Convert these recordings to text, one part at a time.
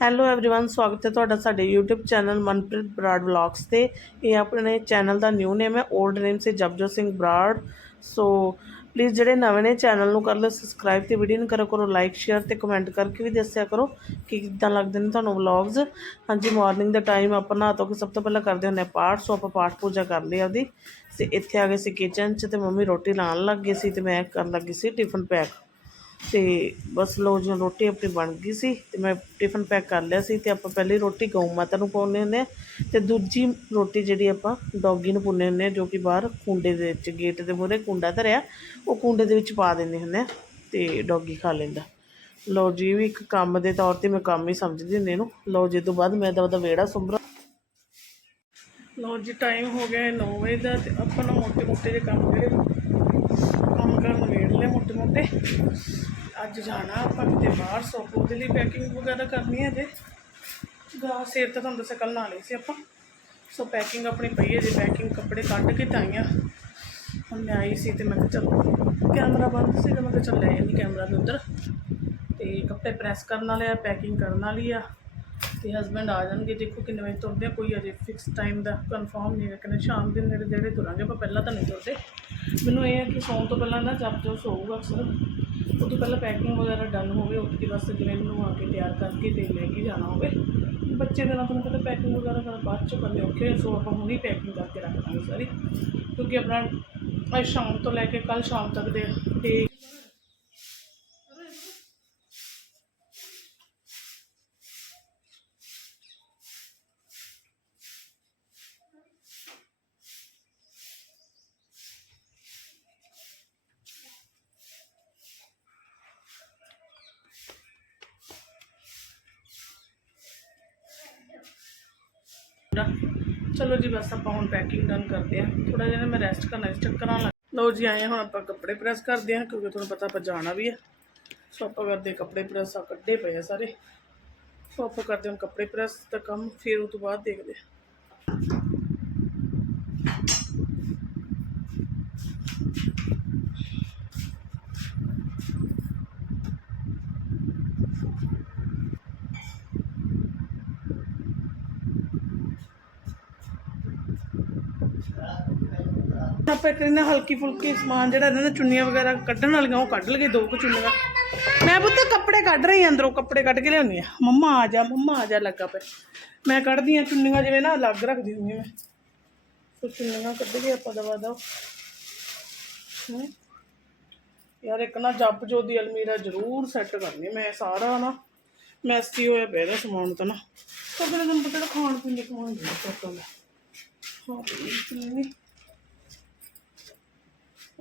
Hello everyone ਸਵਾਗਤ ਹੈ ਤੁਹਾਡਾ ਸਾਡੇ YouTube channel Manpreet Brar vlogs ਤੇ। ਇਹ ਆਪਣੇ ਚੈਨਲ ਦਾ ਨਿਊ ਨੇਮ ਹੈ 올ਡ ਨੇਮ ਸੇ ਜਪਜੋਤ ਸਿੰਘ ਬਰਾੜ। ਸੋ ਪਲੀਜ਼ ਜਿਹੜੇ ਨਵੇਂ ਨੇ ਚੈਨਲ ਨੂੰ ਕਰ ਲਓ ਸਬਸਕ੍ਰਾਈਬ ਤੇ ਵੀਡੀਓ ਨੂੰ ਕਰੋ ਕਰੋ ਲਾਈਕ ਸ਼ੇਅਰ ਤੇ ਕਮੈਂਟ ਕਰਕੇ ਵੀ ਦੱਸਿਆ ਕਰੋ ਕਿ ਕਿੱਦਾਂ ਲੱਗਦੇ ਨੇ ਤੁਹਾਨੂੰ ਵਲੌਗਸ ਹਾਂਜੀ ਮਾਰਨਿੰਗ ਦਾ ਟਾਈਮ ਆਪਾਂ ਨਾ ਤੋਂ ਸਭ ਤੋਂ ਪਹਿਲਾਂ ਕਰਦੇ ਹੁੰਦੇ ਆ ਪਾਠ, ਸੋ ਆਪਾਂ ਪਾਠ ਪੂਜਾ ਕਰ ਲਈ ਆਪਦੀ। ਤੇ ਇੱਥੇ ਆ ਗਏ ਸੀ ਕਿਚਨ 'ਚ ਤੇ ਮੰਮੀ ਰੋਟੀ ਲਾਣ ਲੱਗ ਗਈ ਸੀ ਤੇ ਮੈਂ ਕਰਨ ਲੱਗੀ ਸੀ ਟਿਫਨ ਪੈਕ ਤੇ ਬਸ ਲੋ ਜੀ, ਰੋਟੀ ਆਪਣੀ ਬਣ ਗਈ ਸੀ ਤੇ ਮੈਂ ਟਿਫਨ ਪੈਕ ਕਰ ਲਿਆ ਸੀ ਤੇ ਆਪਾਂ ਪਹਿਲੀ ਰੋਟੀ ਗਊ ਮਾਤਾ ਨੂੰ ਪਾਉਂਦੇ ਹੁੰਦੇ ਆ ਤੇ ਦੂਜੀ ਰੋਟੀ ਜਿਹੜੀ ਆਪਾਂ ਡੌਗੀ ਨੂੰ ਪਾਉਂਦੇ ਹੁੰਦੇ ਆ ਜੋ ਕਿ ਬਾਹਰ ਕੁੰਡੇ ਦੇ ਵਿੱਚ ਗੇਟ ਦੇ ਮੂਹਰੇ ਕੁੰਡਾ ਧਰਿਆ, ਉਹ ਕੁੰਡੇ ਦੇ ਵਿੱਚ ਪਾ ਦਿੰਦੇ ਹੁੰਦੇ ਆ ਤੇ ਡੌਗੀ ਖਾ ਲੈਂਦਾ। ਲੋ ਜੀ ਵੀ ਇੱਕ ਕੰਮ ਦੇ ਤੌਰ ਤੇ ਮੈਂ ਕੰਮ ਹੀ ਸਮਝਦੀ ਹੁੰਦੀ ਇਹਨੂੰ। ਲੋ ਜੀ ਤੋਂ ਬਾਅਦ ਮੈਂ ਦਾ ਉਹਦਾ ਵਿਹੜਾ ਸੁੰਬਰਾ ਲੋ ਜੀ ਟਾਈਮ ਹੋ ਗਿਆ 9 ਵਜੇ ਦਾ ਤੇ ਆਪਾਂ ਨੂੰ ਮੋਟੇ ਮੋਟੇ ਜਿਹੇ ਕੰਮ ਜਿਹੜੇ ਵੇੜ ਲਏ ਮੋਟੇ ਅੱਜ ਜਾਣਾ ਆਪਾਂ ਕਿਤੇ ਬਾਹਰ ਸੋਪ ਉਹਦੇ ਲਈ ਪੈਕਿੰਗ ਵਗੈਰਾ ਕਰਨੀ ਹੈ ਜੇ ਗਾ, ਸਿਰ ਤਾਂ ਤੁਹਾਨੂੰ ਦੱਸਿਆ ਕੱਲ ਨਾ ਲਈ ਸੀ ਆਪਾਂ। ਸੋ ਪੈਕਿੰਗ ਆਪਣੀ ਪਈ ਹੈ, ਜੇ ਪੈਕਿੰਗ ਕੱਪੜੇ ਕੱਢ ਕੇ ਤਾਈਆਂ ਹੁਣ ਮੈਂ ਆਈ ਸੀ ਤੇ ਮੈਂ ਕਿਹਾ ਚਲੋ ਕੈਮਰਾ ਬੰਦ ਸੀ ਤੇ ਮੈਂ ਕਿਹਾ ਚੱਲ ਲੈ ਜਾਂਦੀ ਕੈਮਰਾ ਦੇ ਉੱਧਰ। ਤੇ ਕੱਪੜੇ ਪ੍ਰੈਸ ਕਰਨ ਵਾਲੇ ਆ ਪੈਕਿੰਗ ਕਰਨ ਵਾਲੀ ਆ। ਤੇ ਹਸਬੰਡ ਆ ਜਾਣਗੇ, ਦੇਖੋ ਕਿੰਨੇ ਵਜੇ ਤੁਰਦੇ ਆ, ਕੋਈ ਅਜੇ ਫਿਕਸ ਟਾਈਮ ਦਾ ਕਨਫਰਮ ਨਹੀਂ ਹੈ ਕਿ ਸ਼ਾਮ ਦੇ ਨੇੜੇ ਜਿਹੜੇ ਤੁਰਾਂਗੇ, ਆਪਾਂ ਪਹਿਲਾਂ ਤਾਂ ਨਹੀਂ ਤੁਰਦੇ। ਮੈਨੂੰ ਇਹ ਹੈ ਕਿ ਸੌਣ ਤੋਂ ਪਹਿਲਾਂ ਨਾ ਜਦ ਜੋ ਸੋਊਗਾ ਅਕਸਰ। ਉਹ ਤੋਂ ਪਹਿਲਾਂ ਪੈਕਿੰਗ ਵਗੈਰਾ ਡਨ ਹੋਵੇ ਉੱਠ ਕੇ ਬਸ ਜਿਵੇਂ ਨੂੰ ਆ ਕੇ ਤਿਆਰ ਕਰਕੇ ਤੇ ਲੈ ਕੇ ਜਾਣਾ ਹੋਵੇ। ਬੱਚੇ ਦੇ ਨਾਲ ਤੁਹਾਨੂੰ ਪਤਾ ਪੈਕਿੰਗ ਵਗੈਰਾ ਕਰ ਬਾਅਦ ਚ ਕਰਨੇ ਔਖੇ ਸੋ ਆਪਾਂ ਹੁਣੀ ਪੈਕਿੰਗ ਕਰਕੇ ਰੱਖ ਦਾਂਗੇ ਸਾਰੀ। ਕਿਉਂਕਿ ਆਪਣਾ, ਅੱਜ ਸ਼ਾਮ ਤੋਂ ਲੈ ਕੇ ਕੱਲ ਸ਼ਾਮ ਤੱਕ ਦੇ ਤੇ ਪੂਰਾ ਚਲੋ ਜੀ ਬਸ ਆਪਾਂ ਹੁਣ ਪੈਕਿੰਗ ਡਨ ਕਰਦੇ ਆ ਥੋੜਾ ਜਿਹਾ ਮੈਂ ਰੈਸਟ ਕਰਨਾ ਇਸ ਚੱਕਰਾਂ ਲੱਗ ਲਓ ਜੀ ਆਏ ਹਾਂ, ਹੁਣ ਆਪਾਂ ਕੱਪੜੇ ਪ੍ਰੈਸ ਕਰਦੇ ਆ ਕਿਉਂਕਿ ਤੁਹਾਨੂੰ ਪਤਾ ਆਪਾਂ ਜਾਣਾ ਵੀ ਆ। ਸੋ ਆਪਾਂ ਕਰਦੇ ਕੱਪੜੇ ਪ੍ਰੈਸ ਆ ਕੱਢੇ ਪਏ ਆ ਸਾਰੇ। ਸੋ ਆਪਾਂ ਕਰਦੇ ਹਾਂ ਕੱਪੜੇ ਪ੍ਰੈਸ ਦਾ ਕੰਮ ਫਿਰ ਉਹ ਤੋਂ ਬਾਅਦ ਦੇਖਦੇ ਆ ਫੈਕਟਰੀ ਨਾਲ ਹਲਕੀ ਫੁਲਕੀ ਸਮਾਨ ਜਿਹੜਾ ਇਹਨਾਂ ਨੇ ਚੁੰਨੀਆਂ ਵਗੈਰਾ ਕੱਢਣ ਵਾਲੀਆਂ, ਉਹ ਕੱਢ ਲਗੇ ਦੋ ਕੁ ਚੁੰਨੀਆਂ ਮੈਂ ਪੁੱਤ ਕੱਪੜੇ ਕੱਢ ਰਹੀ ਆਂ ਅੰਦਰੋਂ, ਕੱਪੜੇ ਕੱਢ ਕੇ ਲਿਆਉਣੀ ਆ। ਮੰਮਾ ਆ ਜਾ, ਮੰਮਾ ਆ ਜਾ ਲੱਗਾ ਪਿਆ। ਮੈਂ ਕੱਢਦੀ ਆ ਚੁੰਨੀਆਂ ਜਿਵੇਂ ਨਾ, ਅਲੱਗ ਰੱਖਦੀ ਹੁੰਦੀ ਮੈਂ। ਸੋ ਚੁੰਨੀਆਂ ਕੱਢ ਕੇ ਆਪਾਂ ਦਵਾ ਦੋ ਯਾਰ ਇੱਕ ਨਾ ਜੱਪ ਜੋ ਦੀ ਅਲਮੀਰਾ ਜ਼ਰੂਰ ਸੈੱਟ ਕਰਨੀ, ਮੈਂ ਸਾਰਾ ਨਾ ਮੈਸੀ ਹੋਇਆ ਪਿਆ ਇਹਦਾ ਸਮਾਨ ਤਾਂ ਨਾ। ਤਾਂ ਫਿਰ ਤੁਹਾਨੂੰ ਪਤਾ ਖਾਣ ਪੀਣ ਦੇ ਸਮਾਨ ਨਹੀਂ ਕਰਦਾ ਹਾਂ ਚੁੰਨੀ।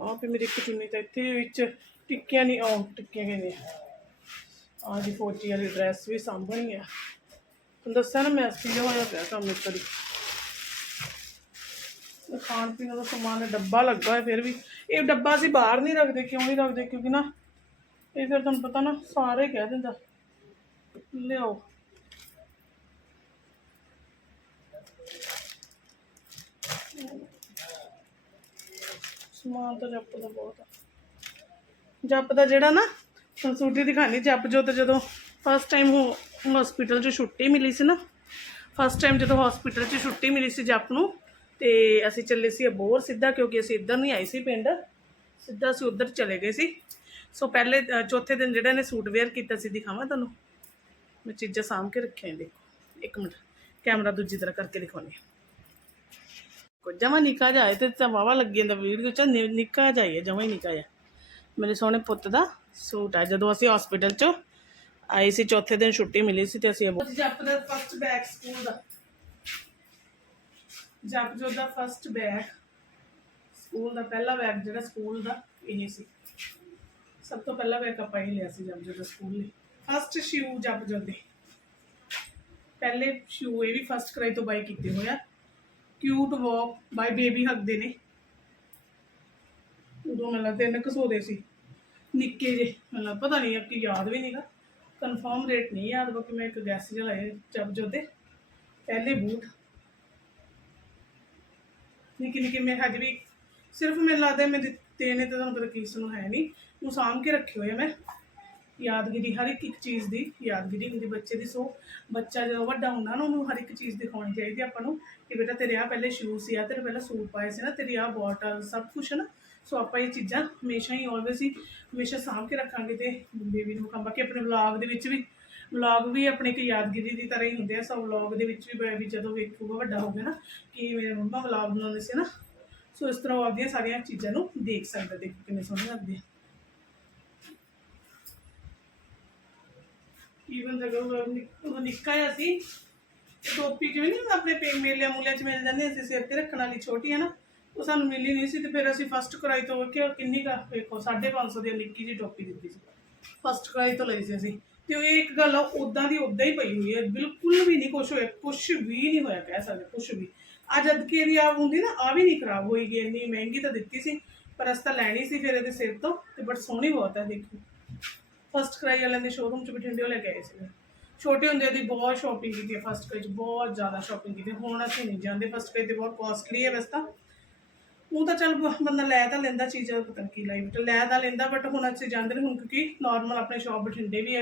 ਆਹ ਵੀ ਮੇਰੀ ਇੱਕ ਚੁੰਨੀ ਤਾਂ ਇੱਥੇ ਵਿੱਚ ਟਿੱਕੀਆਂ ਨਹੀਂ ਆਉਂ ਟਿੱਕੀਆਂ ਕਹਿੰਦੇ ਆ। ਦੀ ਫੌਜੀ ਵਾਲੀ ਡਰੈਸ ਵੀ ਸਾਂਭਣੀ ਆ। ਤੁਹਾਨੂੰ ਦੱਸਿਆ ਨਾ ਮੈਸੀ ਜਿਹਾ ਹੋਇਆ ਪਿਆ ਕੰਮ ਇੱਕ ਵਾਰੀ। ਖਾਣ ਪੀਣ ਦਾ ਸਮਾਨ ਡੱਬਾ ਲੱਗਾ ਹੈ ਫਿਰ ਵੀ। ਇਹ ਡੱਬਾ ਅਸੀਂ ਬਾਹਰ ਨਹੀਂ ਰੱਖਦੇ, ਕਿਉਂ ਨਹੀਂ ਰੱਖਦੇ? ਕਿਉਂਕਿ ਨਾ ਇਹ ਫਿਰ ਤੁਹਾਨੂੰ ਪਤਾ ਨਾ, ਸਾਰੇ ਕਹਿ ਦਿੰਦਾ। ਲਿਆਓ। ਸਮਾਨ ਤਾਂ ਜੱਪ ਦਾ ਬਹੁਤ ਆ। ਜੱਪ ਦਾ ਜਿਹੜਾ ਨਾ ਸੰਸੂਟੀ ਦਿਖਾਣੀ ਜੱਪ ਜੋ ਤੇ ਜਦੋਂ ਫਸਟ ਟਾਈਮ ਉਹ ਹਸਪੀਟਲ 'ਚ ਛੁੱਟੀ ਮਿਲੀ ਸੀ ਨਾ ਫਸਟ ਟਾਈਮ ਜਦੋਂ ਹਸਪੀਟਲ 'ਚ ਛੁੱਟੀ ਮਿਲੀ ਸੀ ਜੱਪ ਨੂੰ, ਤੇ ਅਸੀਂ ਚੱਲੇ ਸੀ ਅਬੋਰ ਸਿੱਧਾ, ਕਿਉਂਕਿ ਅਸੀਂ ਇੱਧਰ ਨਹੀਂ ਆਏ ਸੀ ਪਿੰਡ, ਸਿੱਧਾ ਅਸੀਂ ਉੱਧਰ ਚਲੇ ਗਏ ਸੀ। ਸੋ ਪਹਿਲੇ ਚੌਥੇ ਦਿਨ ਜਿਹੜਾ ਨੇ ਸੂਟ ਵੇਅਰ ਕੀਤਾ ਸੀ, ਦਿਖਾਵਾਂ ਤੁਹਾਨੂੰ? ਮੈਂ ਚੀਜ਼ਾਂ ਸਾਂਭ ਕੇ ਰੱਖੀਆਂ ਦੇਖੋ। ਇੱਕ ਮਿੰਟ, ਕੈਮਰਾ ਦੂਜੀ ਤਰ੍ਹਾਂ ਕਰਕੇ ਦਿਖਾਉਣੀ ਹਾਂ ਕੋਈ ਜਮਾ ਨਿੱਕਾ ਜਿਹਾ ਹੈ ਤੇ ਤਾਂ ਵਾਵਾ ਲੱਗੀ ਜਾਂਦਾ ਵੀਡੀਓ ਚ ਨਿ- ਨਿੱਕਾ ਜਿਹਾ ਹੀ ਹੈ ਜਮਾ ਹੀ ਨਿੱਕਾ ਜਿਹਾ ਮੇਰੇ ਸੋਹਣੇ ਪੁੱਤ ਦਾ ਸੂਟ ਹੈ ਜਦੋਂ ਅਸੀਂ ਹਸਪੀਟਲ ਚ ਆਏ ਸੀ ਚੌਥੇ ਦਿਨ ਛੁੱਟੀ ਮਿਲੀ ਸੀ ਤੇ ਅਸੀਂ ਜੱਪ ਦਾ ਫਸਟ ਬੈਗ ਸਕੂਲ ਦਾ ਜੱਪ ਜੋ ਦਾ ਫਸਟ ਬੈਗ ਸਕੂਲ ਦਾ ਪਹਿਲਾ ਬੈਗ ਜਿਹੜਾ ਸਕੂਲ ਦਾ ਇਹ ਸੀ ਸਭ ਤੋਂ ਪਹਿਲਾ ਬੈਗ ਆਪਾਂ ਇਹ ਲਿਆ ਸੀ ਜੱਪ ਜੋ ਦਾ ਸਕੂਲ ਲਈ ਫਸਟ ਸ਼ੂ ਜੱਪ ਜੋ ਦੇ ਪਹਿਲੇ ਸ਼ੂ ਇਹ ਵੀ ਫਸਟ ਕਰਾਈ ਤੋਂ ਬਾਈ ਕੀਤੇ ਹੋਇਆ ਕਿਊਟ ਵਾਕ ਬਾਈ ਬੇਬੀ ਹੱਗ ਦੇ ਨੇ। ਉਦੋਂ ਮੈਨੂੰ ਤਿੰਨ ਕੁ ਸੀ ਨਿੱਕੇ ਜੇ ਮੈਨੂੰ ਪਤਾ ਨਹੀਂ ਕਿ ਯਾਦ ਵੀ ਨਹੀਂਗਾ ਕਨਫਰਮ ਰੇਟ ਨਹੀਂ ਯਾਦ, ਬਾਕੀ ਮੈਂ ਇੱਕ ਗੈਸ ਜਿਹਾ ਲਾਇਆ ਜਬ ਜੋ ਪਹਿਲੇ ਬੂਟ। ਨਿੱਕੇ ਨਿੱਕੇ ਮੈਂ ਹਜੇ ਵੀ, ਸਿਰਫ ਮੈਨੂੰ ਲੱਗਦਾ ਮੈਂ ਦਿੱਤੇ ਨੇ ਤਾਂ ਤੁਹਾਨੂੰ ਪਤਾ ਕਿਸ ਨੂੰ ਹੈ ਨਹੀਂ। ਉਹ ਸਾਂਭ ਕੇ ਰੱਖੇ ਹੋਏ ਆ ਮੈਂ। ਯਾਦਗਿਰੀ, ਹਰ ਇੱਕ ਇੱਕ ਚੀਜ਼ ਦੀ ਯਾਦਗਿਰੀ ਹੁੰਦੀ ਬੱਚੇ ਦੀ। ਸੋ ਬੱਚਾ ਜਦੋਂ ਵੱਡਾ ਹੁੰਦਾ ਨਾ, ਉਹਨੂੰ ਹਰ ਇੱਕ ਚੀਜ਼ ਦਿਖਾਉਣੀ ਚਾਹੀਦੀ ਆਪਾਂ ਨੂੰ ਕਿ ਬੇਟਾ ਤੇਰੇ ਆ ਪਹਿਲੇ ਸ਼ੂਜ਼ ਸੀ ਆ ਤੇਰੇ ਪਹਿਲਾਂ ਸੂਟ ਪਾਏ ਸੀ ਨਾ, ਤੇਰੀ ਆ ਬੋਟਲ ਸਭ ਕੁਝ ਨਾ। ਸੋ ਆਪਾਂ ਇਹ ਚੀਜ਼ਾਂ ਹਮੇਸ਼ਾ ਹੀ ਆਲਵੇਸ ਹੀ, ਹਮੇਸ਼ਾ ਸਾਂਭ ਕੇ ਰੱਖਾਂਗੇ ਤੇ ਬੇਬੀ ਨੂੰ ਕੰਮ ਬਾਕੀ ਆਪਣੇ ਵਲੌਗ ਦੇ ਵਿੱਚ ਵੀ। ਵਲੌਗ ਵੀ ਆਪਣੇ ਇੱਕ ਯਾਦਗਿਰੀ ਦੀ ਤਰ੍ਹਾਂ ਹੀ ਹੁੰਦੇ ਆ। ਸੋ ਵਲੌਗ ਦੇ ਵਿੱਚ ਵੀ ਬੇਬੀ ਜਦੋਂ ਵੇਖੂਗਾ ਵੱਡਾ ਹੋ ਗਿਆ ਨਾ, ਕਿ ਮੇਰੇ ਮੰਮਾ ਵਲੌਗ ਬਣਾਉਂਦੇ ਸੀ ਨਾ। ਸੋ ਇਸ ਤਰ੍ਹਾਂ ਉਹ ਆਪਦੀਆਂ ਸਾਰੀਆਂ ਚੀਜ਼ਾਂ ਨੂੰ ਦੇਖ ਸਕਦਾ, ਦੇਖੋ ਕਿੰਨੇ ਸੋਹਣੇ ਲੱਗਦੇ ਆ। ਈਵਨ ਜਦੋਂ ਉਹ ਨਿੱਕਾ ਜਿਹਾ ਸੀ। ਟੋਪੀ ਜਿਵੇਂ ਨਹੀਂ ਆਪਣੇ ਪੇ ਮੇਲਿਆਂ ਮੂਲਿਆਂ 'ਚ ਮਿਲ ਜਾਂਦੇ ਸੀ, ਸਿਰ ਤੇ ਰੱਖਣ ਵਾਲੀ ਛੋਟੀ ਹੈ ਨਾ, ਉਹ ਸਾਨੂੰ ਮਿਲੀ ਨਹੀਂ ਸੀ ਤੇ ਫਿਰ ਅਸੀਂ ਫਸਟ ਕਰਾਈ ਤੋਂ ਕਿ ਕਿੰਨੀ ਕਾ, ਵੇਖੋ 550 ਦੀ ਨਿੱਕੀ ਜਿਹੀ ਟੋਪੀ ਦਿੱਤੀ ਸੀ। ਫਸਟ ਕਰਾਈ ਤੋਂ ਲਈ ਸੀ ਅਸੀਂ। ਤੇ ਉਹ ਇੱਕ ਗੱਲ ਆ ਉਦਾਂ ਦੀ ਉਦਾਂ ਹੀ ਪਈ ਹੋਈ ਹੈ ਬਿਲਕੁਲ ਵੀ ਨਹੀਂ ਕੁਛ ਹੋਇਆ, ਕੁਛ ਵੀ ਨਹੀਂ ਹੋਇਆ ਕਹਿ ਸਕਦੇ, ਕੁਛ ਵੀ। ਅੱਜ ਜਦ ਇਹਦੀ ਆ ਹੁੰਦੀ ਨਾ ਆ ਵੀ ਨਹੀਂ ਖਰਾਬ ਹੋਈਗੀ ਇੰਨੀ ਮਹਿੰਗੀ ਤਾਂ ਦਿੱਤੀ ਸੀ, ਪਰ ਅਸ ਤਾਂ ਲੈਣੀ ਸੀ ਫਿਰ ਇਹਦੇ ਸਿਰ ਤੋਂ, ਤੇ ਬਟ ਸੋਹਣੀ ਬਹੁਤ ਹੈ ਦੇਖੋ। ਫਸਟ ਕਰਾਈ ਵਾਲਿਆਂ ਦੇ ਸ਼ੋਰੂਮ ਚ ਬਠਿੰਡੇ ਲੈ ਕੇ ਆਏ ਸੀ ਛੋਟੇ ਹੁੰਦੇ ਦੀ ਬਹੁਤ ਸ਼ਾਪਿੰਗ ਕੀਤੀ ਹੈ ਫਸਟ ਕਰਾਈ ਚ ਬਹੁਤ ਜ਼ਿਆਦਾ ਸ਼ਾਪਿੰਗ ਕੀਤੀ ਹੁਣ ਅਸੀਂ ਨਹੀਂ ਜਾਂਦੇ ਫਸਟ ਕਰਾਈ ਤੇ ਬਹੁਤ ਕਾਸਟਲੀ ਹੈ ਵੈਸੇ ਤਾਂ। ਉਹ ਤਾਂ ਚੱਲ ਬੰਦਾ ਲੈ ਤਾਂ ਲੈਂਦਾ ਚੀਜ਼ਾਂ, ਪਤਾ ਕੀ ਲਾਈ ਬਟ ਲੈ ਤਾਂ ਲੈਂਦਾ ਬਟ ਹੁਣ ਅਸੀਂ ਜਾਂਦੇ ਨੇ ਹੁਣ ਕਿਉਂਕਿ ਨਾਰਮਲ ਆਪਣੇ ਸ਼ਾਪ ਬਠਿੰਡੇ ਵੀ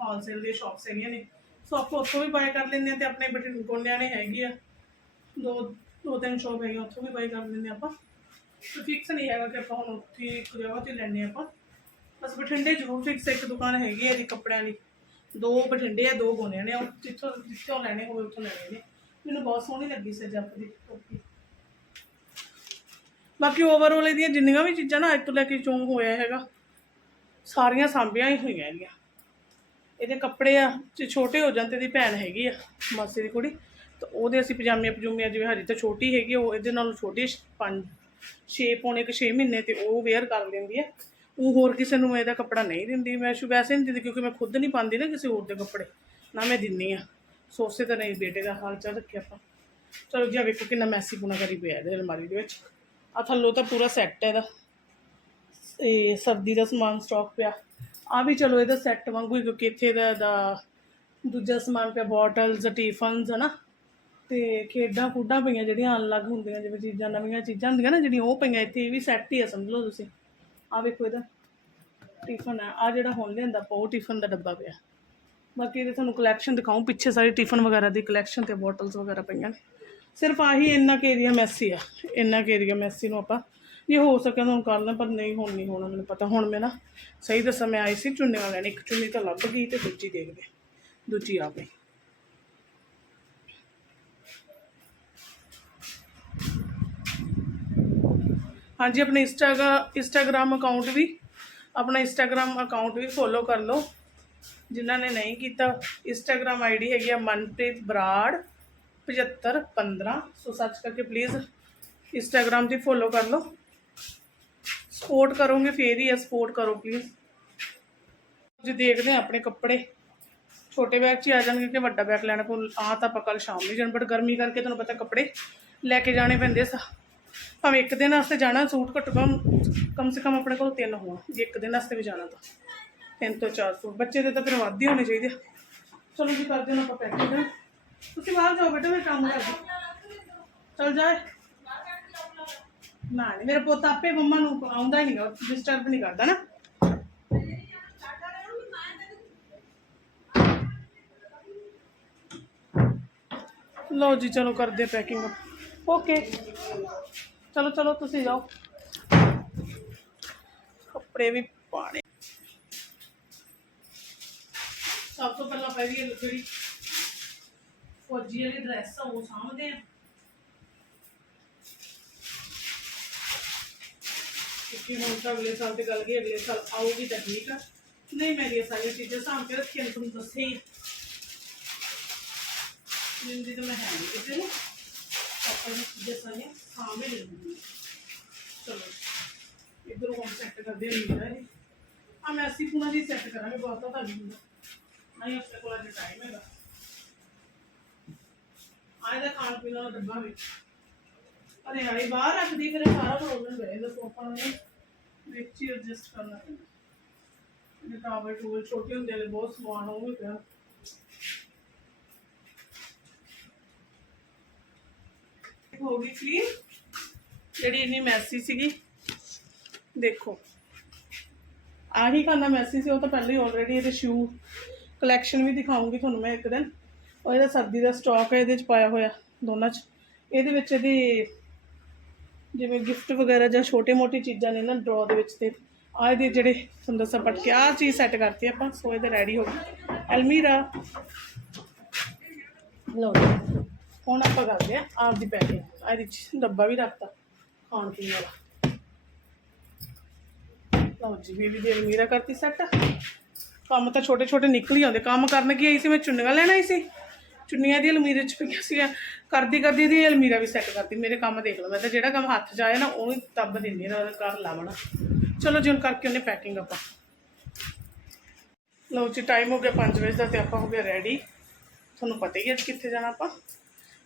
ਹੋਲਸੇਲ ਦੀਆਂ ਸ਼ਾਪਸ ਹੈਗੀਆਂ ਨੇ। ਸੋ ਆਪਾਂ ਉੱਥੋਂ ਵੀ ਬਾਏ ਕਰ ਲੈਂਦੇ ਆ ਤੇ ਆਪਣੇ ਬਠਿੰਡੇ ਕੋਨਿਆਂ ਨੇ ਹੈਗੀ ਆ। ਦੋ ਦੋ ਤਿੰਨ ਸ਼ਾਪ ਹੈਗੀਆਂ ਉੱਥੋਂ ਵੀ ਬਾਏ ਕਰ ਲੈਂਦੇ ਆਪਾਂ। ਫਿਕਸ ਨਹੀਂ ਹੈਗਾ ਕਿ ਆਪਾਂ ਹੁਣ ਉੱਥੇ ਇੱਕ ਜਗ੍ਹਾ ਤੇ ਲੈਣੇ ਆਪਾਂ। ਬਸ ਬਠਿੰਡੇ ਜ਼ਰੂਰ ਫਿਕਸ ਇੱਕ ਦੁਕਾਨ ਹੈਗੀ ਹੈ ਇਹਦੀ ਕੱਪੜਿਆਂ ਦੀ। ਦੋ ਬਠਿੰਡੇ ਆ, ਦੋ ਗੋਨਿਆਂ ਨੇ। ਉਹ ਜਿੱਥੋਂ ਜਿੱਥੋਂ ਲੈਣੇ ਹੋਵੇ ਉੱਥੋਂ ਲੈਣੇ। ਨੇ ਮੈਨੂੰ ਬਹੁਤ ਸੋਹਣੀ ਲੱਗੀ ਸੀ ਜੱਪ ਦੀ ਟੋਪੀ। ਬਾਕੀ ਓਵਰਆਲ ਇਹਦੀਆਂ ਜਿੰਨੀਆਂ ਵੀ ਚੀਜ਼ਾਂ ਨਾ, ਅੱਜ ਤੋਂ ਲੈ ਕੇ ਚੋਂ ਹੋਇਆ ਹੈਗਾ, ਸਾਰੀਆਂ ਸਾਂਭੀਆਂ ਹੀ ਹੋਈਆਂ ਹੈਗੀਆਂ। ਇਹਦੇ ਕੱਪੜੇ ਆ, ਜੇ ਛੋਟੇ ਹੋ ਜਾਣ ਤੇ ਇਹਦੀ ਭੈਣ ਹੈਗੀ ਆ, ਮਾਸੀ ਦੀ ਕੁੜੀ। ਤਾਂ ਉਹਦੇ ਅਸੀਂ ਪਜਾਮੀਆਂ ਪਜੂਮੀਆਂ ਜਿਵੇਂ ਹਜੇ ਤਾਂ ਛੋਟੀ ਹੈਗੀ, ਉਹ ਇਹਦੇ ਨਾਲੋਂ ਛੋਟੀ 5 6 ਪੌਣੇ ਕੁ 6 ਮਹੀਨੇ ਤੇ ਉਹ ਵੇਅਰ ਕਰ ਲੈਂਦੀ ਹੈ ਉਹ ਹੋਰ ਕਿਸੇ ਨੂੰ ਇਹਦਾ ਕੱਪੜਾ ਨਹੀਂ ਦਿੰਦੀ, ਮੈਂ ਸ਼ੁ, ਵੈਸੇ ਨਹੀਂ ਦਿੰਦੀ ਕਿਉਂਕਿ ਮੈਂ ਖੁਦ ਨਹੀਂ ਪਾਉਂਦੀ ਨਾ ਕਿਸੇ ਹੋਰ ਦੇ ਕੱਪੜੇ। ਨਾ ਮੈਂ ਦਿੰਨੀ ਆ। ਸੋਸੇ ਤਾਂ ਨਹੀਂ, ਬੇਟੇ ਦਾ ਹਾਲ ਚਾਲ ਰੱਖਿਆ ਆਪਾਂ। ਚਲੋ ਜੀ, ਆਹ ਵੇਖੋ ਕਿੰਨਾ ਮੈਸੀ ਪੁਣਾ ਕਰੀ ਪਿਆ ਇਹਦੇ ਅਲਮਾਰੀ ਦੇ ਵਿੱਚ। ਆ ਥੱਲੋਂ ਤਾਂ ਪੂਰਾ ਸੈੱਟ ਹੈ ਇਹਦਾ। ਇਹ ਸਰਦੀ ਦਾ ਸਮਾਨ ਸਟਾਕ ਪਿਆ। ਆ ਵੀ ਚਲੋ ਇਹਦਾ ਸੈੱਟ ਵਾਂਗੂ ਕਿਉਂਕਿ ਇੱਥੇ ਦਾ ਦਾ ਦੂਜਾ ਸਮਾਨ ਪਿਆ ਬੋਟਲਸ ਟੀਫਨਸ ਹਨਾ। ਤੇ ਖੇਡਾਂ ਖੁੱਡਾਂ ਪਈਆਂ ਜਿਹੜੀਆਂ ਅਲੱਗ ਹੁੰਦੀਆਂ, ਜਿਵੇਂ ਚੀਜ਼ਾਂ, ਨਵੀਆਂ ਚੀਜ਼ਾਂ ਹੁੰਦੀਆਂ ਨਾ, ਜਿਹੜੀਆਂ ਉਹ ਪਈਆਂ। ਇੱਥੇ ਇਹ ਵੀ ਸੈੱਟ ਹੀ ਆ, ਸਮਝ ਲਓ ਤੁਸੀਂ। ਆ ਵੇਖੋ ਇਹਦਾ ਟਿਫਨ ਆ ਆ ਜਿਹੜਾ ਹੁਣ ਲਿਆਂਦਾ ਆਪਾਂ ਟਿਫਨ ਦਾ ਡੱਬਾ ਪਿਆ। ਬਾਕੀ ਇਹਦੇ ਤੁਹਾਨੂੰ ਕਲੈਕਸ਼ਨ ਦਿਖਾਉਂ ਪਿੱਛੇ ਸਾਰੀ ਟਿਫਨ ਵਗੈਰਾ ਦੀ ਕਲੈਕਸ਼ਨ ਤੇ ਬੋਟਲਸ ਵਗੈਰਾ ਪਈਆਂ ਨੇ। ਸਿਰਫ ਆਹੀ ਇੰਨਾ ਕੁ ਏਰੀਆ ਮੈਸੀ ਆ, ਇੰਨਾ ਕੁ ਏਰੀਆ ਮੈਸੀ ਨੂੰ ਆਪਾਂ, ਜੇ ਹੋ ਸਕਿਆ ਤਾਂ ਹੁਣ ਕਰ ਲਾਂ, ਪਰ ਨਹੀਂ, ਹੁਣ ਨਹੀਂ ਹੋਣਾ, ਮੈਨੂੰ ਪਤਾ। ਹੁਣ ਮੈਂ ਨਾ ਸਹੀ ਦੱਸਾਂ ਮੈਂ ਆਈ ਸੀ ਚੁੰਨੀਆਂ ਲੈਣ, ਇੱਕ ਚੁੰਨੀ ਤਾਂ ਲੱਭ ਗਈ ਤੇ ਦੂਜੀ ਦੇਖਦੇ ਦੂਜੀ ਆ ਗਈ। ਹਾਂਜੀ ਆਪਣੇ ਇੰਸਟਾਗਾ ਇੰਸਟਾਗ੍ਰam ਅਕਾਊਂਟ ਵੀ ਆਪਣਾ ਇੰਸਟਾਗ੍ਰam ਅਕਾਊਂਟ ਵੀ ਫੋਲੋ ਕਰ ਲਓ ਜਿਨ੍ਹਾਂ ਨੇ ਨਹੀਂ ਕੀਤਾ ਇੰਸਟਾਗ੍ਰam ਆਈਡੀ ਹੈਗੀ ਆ ਮਨਪ੍ਰੀਤ ਬਰਾੜ 7515 ਸੋ ਸਰਚ ਕਰਕੇ ਪਲੀਜ਼ ਇੰਸਟਾਗ੍ਰam ਤੇ ਫੋਲੋ ਕਰ ਲਓ ਸਪੋਰਟ ਕਰੋਗੇ ਫੇਰ ਹੀ ਆ ਸਪੋਰਟ ਕਰੋ ਪਲੀਜ਼ ਜੀ ਦੇਖਦੇ ਹਾਂ ਆਪਣੇ ਕੱਪੜੇ ਛੋਟੇ ਬੈਗ 'ਚ ਹੀ ਆ ਜਾਣਗੇ ਕਿ ਵੱਡਾ ਬੈਗ ਲੈਣਾ ਕੋਲ ਆ ਤਾਂ ਆਪਾਂ ਕੱਲ ਸ਼ਾਮ ਨੂੰ ਜਾਣ ਬਟ ਗਰਮੀ ਕਰਕੇ ਤੁਹਾਨੂੰ ਪਤਾ ਕੱਪੜੇ ਲੈ ਕੇ ਜਾਣੇ ਪੈਂਦੇ ਸਾ ਭਾਵੇਂ ਇੱਕ ਦਿਨ ਵਾਸਤੇ ਜਾਣਾ, ਸੂਟ ਘੱਟੋ ਕਮ ਕਮ ਸੇ ਕਮ ਆਪਣੇ ਕੋਲ ਤਿੰਨ ਹੋਣ, ਜੇ ਇੱਕ ਦਿਨ ਵਾਸਤੇ ਵੀ ਜਾਣਾ ਤਾਂ। ਤਿੰਨ ਤੋਂ ਚਾਰ ਸੂਟ। ਬੱਚੇ ਦੇ ਤਾਂ ਫਿਰ ਵੱਧ ਹੀ ਹੋਣੇ ਚਾਹੀਦੇ ਆ। ਚਲੋ ਜੀ, ਕਰਦੇ ਹਾਂ ਆਪਾਂ ਪੈਕਿੰਗ ਤੁਸੀਂ ਬਾਹਰ ਜਾਓ ਬੇਟਾ, ਮੈਂ ਕੰਮ ਕਰਦੀ ਚਲ ਜਾਏ ਨਾ ਨਹੀਂ ਮੇਰਾ ਪੁੱਤ ਆਪੇ ਮੰਮਾ ਨੂੰ ਆਉਂਦਾ ਹੀ ਨਹੀਂਗਾ ਡਿਸਟਰਬ ਨਹੀਂ ਕਰਦਾ ਨਾ। ਲਓ ਜੀ, ਚਲੋ ਕਰਦੇ ਪੈਕਿੰਗ ਓਕੇ ਚਲੋ ਚਲੋ ਤੁਸੀਂ ਜਾਓ। ਕੱਪੜੇ ਵੀ ਪਾਣੇ ਸਭ ਤੋਂ ਪਹਿਲਾਂ ਪਹਿਲੀ ਇਹ ਜਿਹੜੀ ਫੌਜੀ ਵਾਲੀ ਡਰੈਸ ਆ ਉਹ ਸਾਂਭਦੇ ਆ। ਕਿਉਂਕਿ ਹੁਣ ਤਾਂ ਅਗਲੇ ਸਾਲ ਤੇ ਗੱਲ ਗਈ ਅਗਲੇ ਸਾਲ ਆਊਗੀ ਤਾਂ ਠੀਕ ਆ। ਨਹੀਂ ਮੇਰੀਆਂ ਸਾਰੀਆਂ ਚੀਜ਼ਾਂ ਸਾਂਭ ਕੇ ਰੱਖੀਆਂ ਨੇ, ਤੁਹਾਨੂੰ ਦੱਸਿਆ ਹੀ। ਜਿੰਦੀ ਤਾਂ ਮੈਂ ਹੈ ਨਹੀਂ ਕਿਤੇ ਨੂੰ। ਆਪਾਂ ਨੂੰ ਚੀਜ਼ਾਂ ਸਾਰੀਆਂ ਸਾਂਭ ਹੀ ਚਲੋ, ਇਧਰੋਂ ਹੁਣ ਸੈੱਟ ਕਰਦੇ ਹਾਂ ਮੇਰਾ ਆ ਮੈਂ ਅਸੀਂ ਪੁਣਾ ਜੀ ਸੈੱਟ ਕਰਾਂਗੇ, ਬਹੁਤ ਤਾਂ ਤੁਹਾਨੂੰ ਨਹੀਂ ਆਪਣੇ ਕੋਲ ਅੱਜ ਟਾਈਮ ਹੈਗਾ। ਆਏ ਦਾ ਖਾਣ ਪੀਣ ਦਾ ਡੱਬਾ ਵਿੱਚ ਅਰੇ ਆਈ ਬਾਹਰ ਰੱਖਦੀ ਫਿਰ ਸਾਰਾ ਪ੍ਰੋਬਲਮ ਰਹੇ ਦੱਸੋ ਆਪਾਂ ਨੂੰ। ਵਿੱਚ ਹੀ ਐਡਜਸਟ ਕਰਨਾ ਪੈਂਦਾ। ਇਹ ਟਾਵਲ ਟੂਲ ਛੋਟੇ ਹੁੰਦੇ ਨੇ ਬਹੁਤ ਸਮਾਨ ਉਹ ਵੀ ਪਿਆ। ਹੋ ਗਈ ਕਲੀਨ ਜਿਹੜੀ ਇੰਨੀ ਮੈਸੀ ਸੀਗੀ। ਦੇਖੋ। ਆਹੀ ਖਾਨਾ ਮੈਸੀ ਸੀ, ਉਹ ਤਾਂ ਪਹਿਲਾਂ ਹੀ ਆਲਰੇਡੀ ਇਹਦੇ ਸ਼ੂ ਕਲੈਕਸ਼ਨ ਵੀ ਦਿਖਾਉਂਗੀ ਤੁਹਾਨੂੰ ਮੈਂ ਇੱਕ ਦਿਨ। ਉਹ ਇਹਦਾ ਸਰਦੀ ਦਾ ਸਟਾਕ ਹੈ, ਇਹਦੇ ਚ ਪਾਇਆ ਹੋਇਆ ਦੋਨਾਂ ਚ। ਇਹਦੇ ਵਿੱਚ ਇਹਦੀ ਜਿਵੇਂ ਗਿਫਟ ਵਗੈਰਾ ਜਾਂ ਛੋਟੇ ਮੋਟੀ ਚੀਜ਼ਾਂ ਨੇ ਨਾ ਡਰਾ ਦੇ ਵਿੱਚ ਤੇ, ਆਹ ਇਹਦੇ ਜਿਹੜੇ ਤੁਹਾਨੂੰ ਦੱਸਾਂ ਪਟ ਕੇ ਆਹ ਚੀਜ਼ ਸੈੱਟ ਕਰਤੀ ਆਪਾਂ, ਸੋ ਇਹਦੇ ਰੈਡੀ ਹੋ ਗਈ। ਅਲਮੀਰਾ। ਲਓ ਹੁਣ ਆਪਾਂ ਕਰਦੇ ਆ ਆਪ ਦੀ ਪੈਕਿੰਗ ਆ ਇਹਦੇ ਚ ਡੱਬਾ ਵੀ ਰੱਖਤਾ, ਖਾਣ ਪੀਣ ਵਾਲਾ। ਲਓ ਜੀ, ਬੀਬੀ ਦੀ ਅਲਮੀਰਾ ਕਰਤੀ ਸੈੱਟ ਕੰਮ ਤਾਂ ਛੋਟੇ ਛੋਟੇ ਨਿਕਲ ਹੀ ਆਉਂਦੇ। ਕੰਮ ਕਰਨ ਕੀ ਆਈ ਸੀ, ਮੈਂ ਚੁੰਨੀਆਂ ਲੈਣਾ ਹੀ ਸੀ। ਚੁੰਨੀਆਂ ਦੀ ਅਲਮੀਰੇ ਚ ਪਈਆਂ ਸੀਗੀਆਂ ਕਰਦੀ ਕਰਦੀ ਇਹਦੀ ਅਲਮੀਰਾ ਵੀ ਸੈੱਟ ਕਰਤੀ। ਮੇਰੇ ਕੰਮ ਦੇਖ ਲਓ, ਮੈਂ ਤਾਂ ਜਿਹੜਾ ਕੰਮ ਹੱਥ 'ਚ ਆਇਆ ਨਾ ਉਹ ਹੀ ਦੱਬ ਦਿੰਦੀ ਨਾ ਕਰ ਲਾਵਣਾ। ਚਲੋ ਜੀ, ਹੁਣ ਕਰਕੇ ਉਹਨੇ ਪੈਕਿੰਗ ਆਪਾਂ। ਲਓ ਜੀ ਟਾਈਮ ਹੋ ਗਿਆ 5 ਵਜੇ ਦਾ ਤੇ ਆਪਾਂ ਹੋ ਗਿਆ ਰੈਡੀ ਤੁਹਾਨੂੰ ਪਤਾ ਹੀ ਹੈ ਕਿੱਥੇ ਜਾਣਾ ਆਪਾਂ।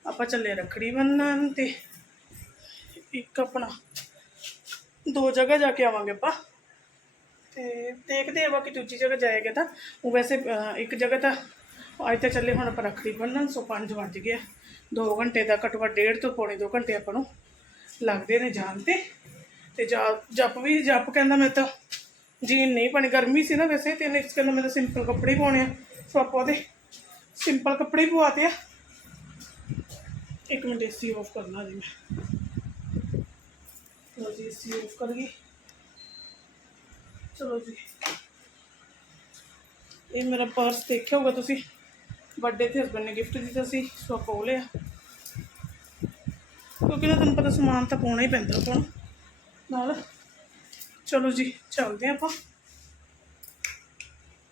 ਆਪਾਂ ਚੱਲੇ ਰੱਖੜੀ ਬੰਨਣ ਤੇ ਇੱਕ ਆਪਣਾ ਦੋ ਜਗ੍ਹਾ ਜਾ ਕੇ ਆਵਾਂਗੇ ਆਪਾਂ। ਤੇ ਦੇਖਦੇ ਆ ਬਾਕੀ ਦੂਜੀ ਜਗ੍ਹਾ ਜਾਏਗਾ ਤਾਂ। ਉਹ ਵੈਸੇ ਇੱਕ ਜਗ੍ਹਾ ਤਾਂ ਅੱਜ ਤਾਂ ਚੱਲੇ ਹੁਣ ਆਪਾਂ ਰੱਖੜੀ ਬੰਨਣ, ਸੋ 5 ਵੱਜ ਗਿਆ 2 ਘੰਟੇ ਦਾ ਘੱਟੋ ਘੱਟ ਡੇਢ ਤੋਂ ਪੌਣੇ 2 ਘੰਟੇ ਆਪਾਂ ਨੂੰ ਲੱਗਦੇ ਨੇ ਜਾਣ ਤੇ। ਤੇ ਜਾ- ਜੱਪ ਵੀ, ਜੱਪ ਕਹਿੰਦਾ ਮੈਂ ਤਾਂ ਜੀਨ ਨਹੀਂ ਪਾਣੀ, ਗਰਮੀ ਸੀ ਨਾ ਵੈਸੇ, ਤੇ ਇਸ ਕਹਿੰਦਾ ਮੈਂ ਤਾਂ ਸਿੰਪਲ ਕੱਪੜੇ ਹੀ ਪਾਉਣੇ ਆ। ਸੋ ਆਪਾਂ ਉਹਦੇ ਸਿੰਪਲ ਕੱਪੜੇ ਹੀ ਪਵਾਤੇ ਆ। ਇੱਕ ਮਿੰਟ ਏਸੀ ਆਫ ਕਰਨਾ ਜੀ ਮੈਂ। ਲਓ ਜੀ, ਏਸੀ ਆਫ ਕਰ ਗਈ। ਚਲੋ ਜੀ। ਇਹ ਮੇਰਾ ਪਰਸ ਦੇਖਿਆ ਹੋਗਾ ਤੁਸੀਂ। ਬਰਥਡੇ ਤੇ ਹਸਬੰਡ ਨੇ ਗਿਫਟ ਦਿੱਤਾ ਸੀ, ਸੋ ਆਪਾਂ ਉਹ ਲਿਆ। ਕਿਉਂਕਿ ਨਾ ਤੁਹਾਨੂੰ ਪਤਾ ਸਮਾਨ ਤਾਂ ਪਾਉਣਾ ਹੀ ਪੈਂਦਾ ਆਪਾਂ ਨਾਲ। ਚਲੋ ਜੀ, ਚੱਲਦੇ ਹਾਂ ਆਪਾਂ।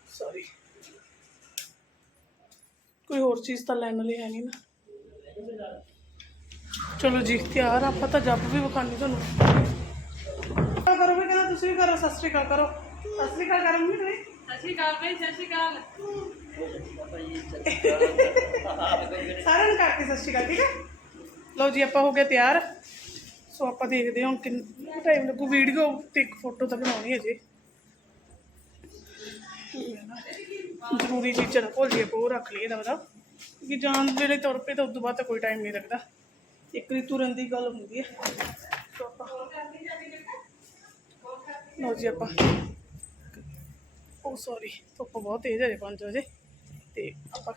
ਸੌਰੀ ਕੋਈ ਹੋਰ ਚੀਜ਼ ਤਾਂ ਲੈਣ ਲਈ ਹੈ ਨਹੀਂ ਨਾ। ਚਲੋ ਜੀ ਤਿਆਰ ਆ, ਆਪਾਂ ਤਾਂ ਜੱਬ ਵੀ ਵਿਖਾਣੀ ਤੁਹਾਨੂੰ ਕਿਆ ਕਰੋ ਵੀ ਕਹਿੰਦਾ ਤੁਸੀਂ ਵੀ ਕਰੋ ਸਤਿ ਸ਼੍ਰੀ ਅਕਾਲ ਕਰੋ ਸਤਿ ਸ਼੍ਰੀ ਅਕਾਲ ਕਰੋ ਮੰਮੀ ਤੁਸੀਂ ਸਤਿ ਸ਼੍ਰੀ ਅਕਾਲ ਬਈ ਸਤਿ ਸ਼੍ਰੀ ਅਕਾਲ ਸਾਰਿਆਂ ਨੂੰ ਕਰਕੇ ਸਤਿ ਸ਼੍ਰੀ ਅਕਾਲ ਠੀਕ ਹੈ ਲਓ ਜੀ ਆਪਾਂ ਹੋ ਗਏ ਤਿਆਰ ਸੋ ਆਪਾਂ ਦੇਖਦੇ ਹਾਂ ਹੁਣ ਕਿੰਨਾ ਟਾਈਮ ਲੱਗੂ ਵੀਡੀਓ ਤੇ ਇੱਕ ਫੋਟੋ ਤਾਂ ਬਣਾਉਣੀ ਹੈ ਜੀ ਜ਼ਰੂਰੀ ਚੀਜ਼ਾਂ ਨਾ ਭੁੱਲ ਜਾਈਏ ਆਪਾਂ ਉਹ ਰੱਖ ਲਈਏ ਦਾ ਮਤਲਬ ਕਿ ਜਾਣ ਵੇਲੇ ਤੁਰ ਪਏ ਤਾਂ ਉਸ ਤੋਂ ਬਾਅਦ ਤਾਂ ਕੋਈ ਟਾਈਮ ਨਹੀਂ ਲੱਗਦਾ ਇੱਕ ਵਾਰੀ ਤੁਰਨ ਦੀ ਗੱਲ ਹੁੰਦੀ ਹੈ ਸੋ ਆਪਾਂ ਲਓ ਜੀ ਆਪਾਂ ਉਹ ਸੌਰੀ ਧੁੱਪ ਬਹੁਤ ਤੇਜ਼ ਹੈ 5 ਵਜੇ ਤੇ ਆਪਾਂ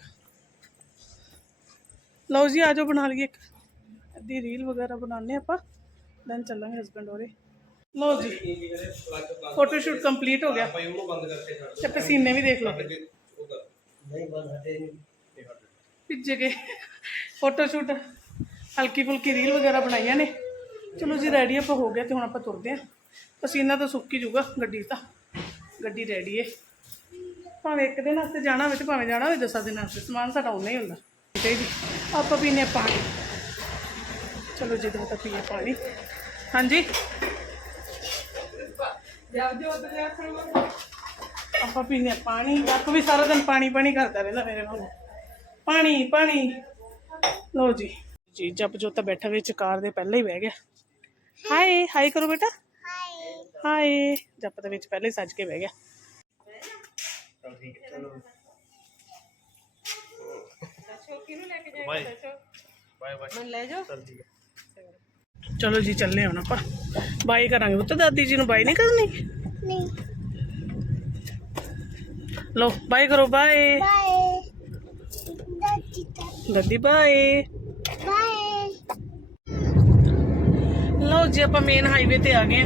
ਲਓ ਜੀ ਆਜੋ ਬਣਾ ਲਈਏ ਇੱਕ ਅੱਧੀ ਰੀਲ ਵਗੈਰਾ ਬਣਾਉਂਦੇ ਆਪਾਂ ਦੈਨ ਚੱਲਾਂਗੇ ਹਸਬੰਡ ਹੋਰੇ ਲਓ ਜੀ ਫੋਟੋ ਸ਼ੂਟ ਕੰਪਲੀਟ ਹੋ ਗਿਆ ਤੇ ਪਸੀਨੇ ਵੀ ਦੇਖ ਲਓ ਭਿੱਜੇ ਗਏ। ਫੋਟੋ ਸ਼ੂਟ ਹਲਕੀ ਫੁਲਕੀ ਰੀਲ ਵਗੈਰਾ ਬਣਾਈਆਂ ਨੇ। ਚਲੋ ਜੀ ਰੈਡੀ ਆਪਾਂ ਹੋ ਗਿਆ ਤੇ ਹੁਣ ਆਪਾਂ ਤੁਰਦੇ ਆਂ ਪਸੀਨਾ ਤਾਂ ਸੁੱਕ ਹੀ ਜੂਗਾ ਗੱਡੀ ਤਾਂ। ਗੱਡੀ ਰੈਡੀ ਏ। ਭਾਵੇਂ ਇੱਕ ਦਿਨ ਵਾਸਤੇ ਜਾਣਾ ਹੋਵੇ ਤੇ ਭਾਵੇਂ ਜਾਣਾ ਹੋਵੇ, ਦਸਾਂ ਦਿਨਾਂ ਵਾਸਤੇ। ਸਮਾਨ ਸਾਡਾ ਉਨਾ ਹੀ ਹੁੰਦਾ। ਚਾਹੀਦੀ ਆਪਾਂ ਪੀਨੇ ਪਾਣੀ। ਚਲੋ ਜੀ, ਦੋ ਤਾਂ ਪੀਏ ਪਾਣੀ। ਹਾਂਜੀ। ਆਪਾਂ ਪੀਨੇ ਪਾਣੀ। ਜੱਪ ਵੀ ਸਾਰਾ ਦਿਨ ਪਾਣੀ ਪਾਣੀ ਕਰਦਾ ਰਹਿੰਦਾ ਮੇਰੇ ਨਾਲ ਪਾਣੀ ਪਾਣੀ। ਲਓ ਜੀ ਜੀ ਜੱਪ ਜੋ ਤਾਂ ਬੈਠਾ ਵਿੱਚ ਕਾਰ ਦੇ ਪਹਿਲਾਂ ਹੀ ਬਹਿ ਗਿਆ। ਹਾਏ ਹਾਈ ਕਰੋ ਬੇਟਾ। ਹਾਏ ਹਾਏ ਜੱਪ ਦੇ ਵਿੱਚ ਪਹਿਲਾਂ ਹੀ ਸੱਜ ਕੇ ਬਹਿ ਗਿਆ। ਲੈ ਚਲੋ ਜੀ ਚੱਲੇ ਹੁਣ ਆਪਾਂ। ਬਾਈ ਕਰਾਂਗੇ ਉੱਤੇ ਦਾਦੀ ਜੀ ਨੂੰ ਬਾਈ ਨਹੀਂ ਕਰਨੀ? ਨਹੀਂ। ਲੋ ਬਾਈ ਕਰੋ ਬਾਏ। ਬਾਏ। ਦਾਦੀ ਬਾਏ ਬਾਏ ਲਓ ਜੀ ਆਪਾਂ ਮੇਨ ਹਾਈਵੇ ਤੇ ਆ ਗਏ।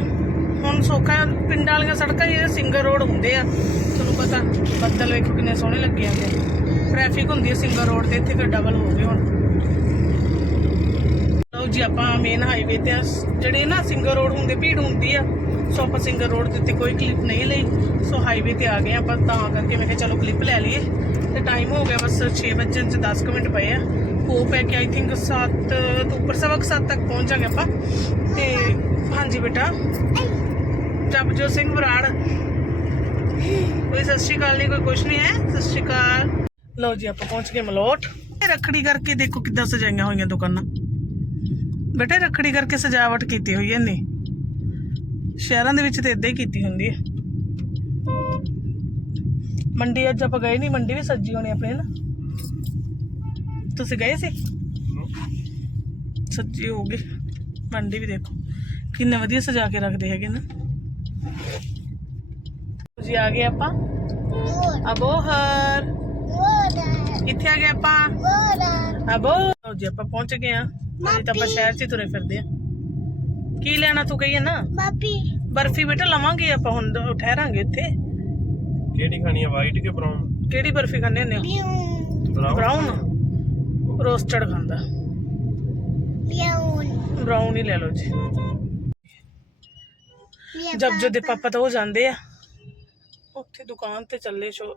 ਹੁਣ ਸੌਖਾ ਪਿੰਡਾਂ ਵਾਲੀਆਂ ਸੜਕਾਂ ਜਿਹੜੇ ਸਿੰਗਲ ਰੋਡ ਹੁੰਦੇ ਆ ਤੁਹਾਨੂੰ ਪਤਾ ਬੱਦਲ ਵੇਖੋ ਕਿੰਨੇ ਸੋਹਣੇ ਲੱਗੇ ਜਾਂਦੇ ਟ੍ਰੈਫਿਕ ਹੁੰਦੀ ਹੈ ਸਿੰਗਲ ਰੋਡ ਤੇ ਇੱਥੇ ਫਿਰ ਡਬਲ ਹੋ ਗਏ ਹੁਣ। ਲਓ ਜੀ ਆਪਾਂ ਮੇਨ ਹਾਈਵੇ ਤੇ ਆ। ਜਿਹੜੇ ਨਾ ਸਿੰਗਲ ਰੋਡ ਹੁੰਦੇ ਭੀੜ ਹੁੰਦੀ ਆ ਸੋ ਆਪਾਂ ਸਿੰਗਲ ਰੋਡ ਦੇ ਉੱਤੇ ਕੋਈ ਕਲਿੱਪ ਨਹੀਂ ਲਈ। ਸੋ ਹਾਈਵੇ ਤੇ ਆ ਗਏ ਆਪਾਂ ਤਾਂ ਕਰਕੇ ਮੈਂ ਕਿਹਾ ਚਲੋ ਕਲਿੱਪ ਲੈ ਲਈਏ। ਤੇ ਟਾਈਮ ਹੋ ਗਿਆ ਬਸ 6 ਵਜੇ ਚ 10 ਮਿੰਟ ਪਏ ਆ। ਹੋਪ ਹੈ ਕਿ ਆਈ ਥਿੰਕ 7 ਤੋਂ ਉੱਪਰ, ਸਵਾ ਕੁ ਤੱਕ ਪਹੁੰਚ ਜਾਗੇ ਆਪਾਂ। ਤੇ ਹਾਂਜੀ ਬੇਟਾ। ਜਪਜੋਤ ਸਿੰਘ ਬਰਾੜ। ਕੋਈ ਸਤਿ ਸ਼੍ਰੀ ਅਕਾਲ ਨਹੀਂ, ਕੋਈ ਕੁਛ ਨਹੀਂ ਹੈ। ਸਤਿ ਸ਼੍ਰੀ ਅਕਾਲ। ਲਓ ਜੀ, ਆਪਾਂ ਪਹੁੰਚ ਗਏ ਮਲੋਟ। ਰੱਖੜੀ ਕਰਕੇ ਦੇਖੋ ਕਿੱਦਾਂ ਸਜਾਈਆਂ ਹੋਈਆਂ ਦੁਕਾਨਾਂ। ਬੇਟਾ ਰੱਖੜੀ ਕਰਕੇ ਸਜਾਵਟ ਕੀਤੀ ਹੋਈ ਹੈ ਨੇ ਸ਼ਹਿਰਾਂ ਦੇ ਵਿੱਚ ਤੇ ਇਦਾਂ ਹੀ ਕੀਤੀ ਹੁੰਦੀ ਹੈ। ਮੰਡੀ ਅੱਜ ਆਪਾਂ ਗਏ ਨਹੀਂ ਮੰਡੀ ਵੀ ਸੱਜੀ ਹੋਣੀ ਆਪਣੀ ਨਾ ਤੁਸੀਂ ਗਏ ਸੀ? ਸੱਜੀ ਹੋ ਗਈ। ਮੰਡੀ ਵੀ ਦੇਖੋ ਕਿੰਨੇ ਵਧੀਆ ਸਜਾ ਕੇ ਰੱਖਦੇ ਹੈਗੇ ਨਾ। ਜੀ ਆ ਗਏ ਆਪਾਂ. ਅਬੋਹਰ. ਇੱਥੇ ਆ ਗਏ ਆਪਾਂ। Water. ਅਬੋ ਲਓ ਜੀ ਆਪਾਂ ਪਹੁੰਚ ਗਏ ਆ ਅਜੇ ਤਾਂ ਆਪਾਂ ਸ਼ਹਿਰ 'ਚ ਹੀ ਤੁਰੇ ਫਿਰਦੇ ਆ ਕੀ ਲੈਣਾ ਤੂੰ ਕਹੀਏ ਨਾ? Papi. ਬਰਫੀ ਬੇਟਾ ਲਵਾਂਗੇ ਆਪਾਂ ਹੁਣ ਠਹਿਰਾਂਗੇ ਇੱਥੇ ਕਿਹੜੀ ਖਾਣੀ ਆ ਵਾਈਟ ਕਿ ਬਰਾਊਨ ਕਿਹੜੀ ਬਰਫੀ ਖਾਣੇ ਹੁੰਦੇ. ਹੋ? ਬ੍ਰਾਊਨ ਰੋਸਟਡ ਖਾਂਦਾ. ਬ੍ਰਾਊਨ ਹੀ ਲੈ ਲਓ ਜੀ. ਜਬ ਜੋ ਦੇ ਪਾਪਾ ਤਾਂ ਉਹ ਜਾਂਦੇ ਆ। ਉੱਥੇ ਦੁਕਾਨ ਤੇ ਚੱਲੇ ਸ਼ੋ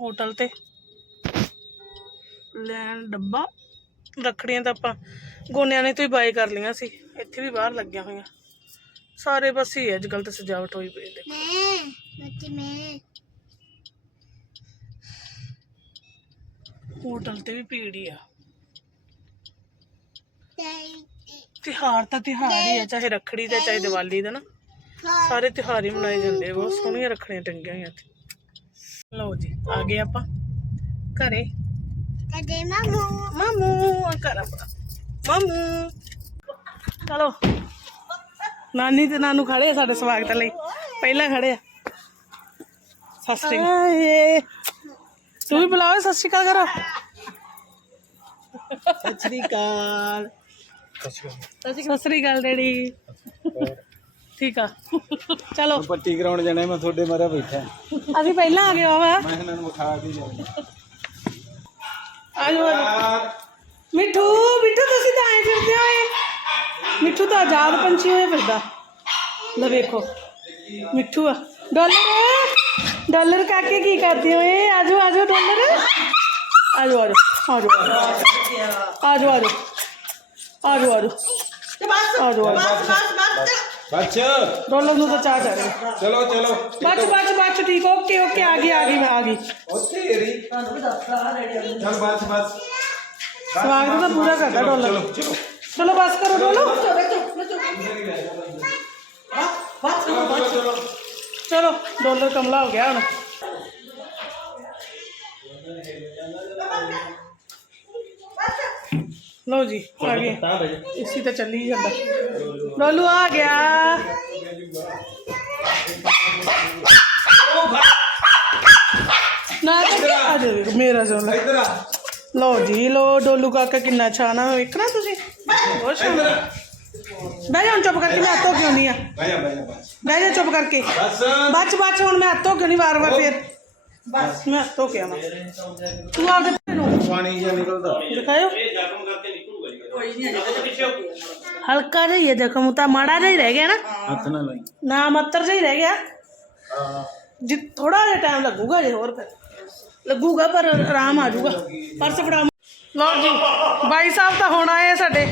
ਹੋਟਲ ਤੇ। ਲੈਣ ਡੱਬਾ। ਰੱਖੜੀਆਂ ਤਾਂ ਆਪਾਂ ਗੋਨਿਆਂ ਨੇ ਤੋਂ ਹੀ ਬਾਏ ਕਰ ਲਈਆਂ ਸੀ। ਇੱਥੇ ਵੀ ਬਾਹਰ ਲੱਗੀਆਂ ਹੋਈਆਂ। ਸਾਰੇ ਬਸ ਹੀ ਅੱਜ ਕੱਲ ਤਾਂ ਸਜਾਵਟ ਹੋਈ ਪਈ ਦੇ ਮੈਂ ਮੱਤੀ ਮੈਂ। ਹੋਟਲ ਤੇ ਵੀ ਭੀੜ ਹੀ ਆ। ਤਿਹਾਰ ਤਾਂ ਤਿਹਾਰ ਹੀ ਆ ਚਾਹੇ ਰੱਖੜੀ ਦਾ ਚਾਹੇ ਦੀਵਾਲੀ ਦਾ ਨਾ। ਸਾਰੇ ਤਿਉਹਾਰ ਹੀ ਮਨਾਏ ਜਾਂਦੇ ਆ ਬਹੁਤ ਸੋਹਣੀਆਂ ਰੱਖੜੀਆਂ ਟੰਗੀਆਂ ਹੋਈਆਂ ਇੱਥੇ। ਲਓ ਜੀ ਆ ਗਏ ਆਪਾਂ ਘਰੇ। ਕਦੇ ਮਾਮੂ। ਮਾਮੂ ਆ ਘਰ ਮਾਮੂ। ਚਲੋ ਨਾਨੀ ਤੇ ਨਾਨੂ ਖੜੇ ਆ ਸਾਡੇ ਸਵਾਗਤ ਲਈ। ਪਹਿਲਾਂ ਖੜੇ ਆ। ਸਤਿ ਸ੍ਰੀ ਅਕਾਲ। ਤੂੰ ਵੀ ਬੁਲਾਓ ਸਤਿ ਸ੍ਰੀ ਅਕਾਲ ਕਰੋ। ਸਤਿ ਸ੍ਰੀ ਅਕਾਲ। ਸਤਿ ਸ੍ਰੀ ਅਕਾਲ ਡੈਡੀ। ਠੀਕ ਆ। ਚਲੋ। ਪੱਟੀ ਕਰਾਉਣ ਜਾਣਾ ਮੈਂ ਤੁਹਾਡੇ ਮਾਰਾ ਬੈਠਾ। ਅਸੀਂ ਪਹਿਲਾਂ ਆ ਗਏ ਬਾਬਾ ਮੈਂ ਇਹਨਾਂ ਨੂੰ ਵਿਖਾ ਕੇ ਜਾਣਾ। ਆਜੋ ਮਿੱਠੂ ਮਿੱਠੂ ਤੁਸੀਂ ਤਾਂ ਆਏ ਫਿਰਦੇ ਹੋਏ ਮਿੱਠੂ ਤਾਂ ਆਜ਼ਾਦ ਪੰਛੀ ਹੋਏ ਫਿਰਦਾ। ਲੈ ਵੇਖੋ। ਮਿੱਠੂ ਆ। ਡਾਲਰ। ਡਾਲਰ ਕਾਕੇ ਕੀ ਕਰਦੇ ਹੋਏ ਆਜੋ ਆਜੋ ਡਾਲਰ ਆਜੋ ਆਜੋ ਆਜੋ ਆਜੋ ਆਜੋ ਆਜੋ ਆਜੋ ਆਜੋ ਆਜੋ ਆਜੋ ਬੱਚ ਡਾਲਰ ਨੂੰ ਤਾਂ ਚਾਹ ਚੜ੍ਹ ਚਲੋ ਚਲੋ ਬੱਚ ਬੱਚ ਬੱਚ ਠੀਕ ਓਕੇ ਓਕੇ ਆ ਗਈ ਆ ਗਈ ਮੈਂ ਆ ਗਈ ਉੱਥੇ ਏਰੀ ਚਲ ਬੱਚ ਬੱਚ ਸਵਾਗਤ ਤਾਂ ਪੂਰਾ ਕਰਦਾ ਡਾਲਰ ਚਲੋ ਡਾਲਰ ਕਮਲਾ ਹੋ ਗਿਆ ਹੁਣ। ਲਓ ਜੀ ਆ ਗਏ। ਇਸੀ ਤਾਂ ਚੱਲੀ ਜਾਂਦਾ। ਡੋਲੂ ਆ ਗਿਆ। ਨਾ ਆ ਜਾਓ ਮੇਰਾ ਜੋਲਾ ਇੱਧਰ ਆ। ਲਓ ਜੀ ਲੋ ਡੋਲੂ ਕਾਕਾ ਕਿੰਨਾ ਛਾਣਾ ਵੇਖਣਾ ਤੁਸੀਂ? ਬਹੁਤ ਛਾਣਾ। ਬਹਿ ਜਾ ਹੁਣ ਚੁੱਪ ਕਰਕੇ ਮੈਂ ਹੱਥੋਂ ਕਿਉਂ ਨਹੀਂ ਆ ਬਹਿ ਜਾ ਬਹਿ ਜਾ। ਬਹਿ ਜਾ ਚੁੱਪ ਕਰਕੇ। ਬਸ। ਬੱਚ ਬੱਚ ਹੁਣ ਮੈਂ ਹੱਥੋਂ ਕਿਉਂ ਨਹੀਂ ਵਾਰ ਵਾਰ ਫੇਰ? ਬਸ ਮੈਂ ਹੱਥੋਂ ਕਿਹਾ ਮੈਂ ਤੂੰ ਆਪਦੇ ਭੈਣ ਨੂੰ ਪਾਣੀ ਜਿਹਾ ਨਿਕਲਦਾ। ਦਿਖਾਇਓ ਹਲਕਾ ਜਿਹਾ ਹੀ ਹੈ ਜ਼ਖਮ ਤਾਂ ਮਾੜਾ ਜਿਹਾ ਹੀ ਰਹਿ ਗਿਆ ਨਾ। ਹੱਥ ਨਾ ਲਾਈ। ਨਾ ਮੱਤਰ ਜਿਹਾ ਹੀ ਰਹਿ ਗਿਆ। ਜੀ ਥੋੜਾ ਜਿਹਾ ਟਾਈਮ ਲੱਗੂਗਾ ਜੇ ਹੋਰ ਫਿਰ। ਲੱਗੂਗਾ ਪਰ ਆਰਾਮ ਆ ਜਾਊਗਾ। ਪਰਸ ਫੜਾ। ਲਓ ਜੀ ਬਾਈ ਸਾਹਿਬ ਤਾਂ ਹੁਣ ਆਏ ਆ ਸਾਡੇ।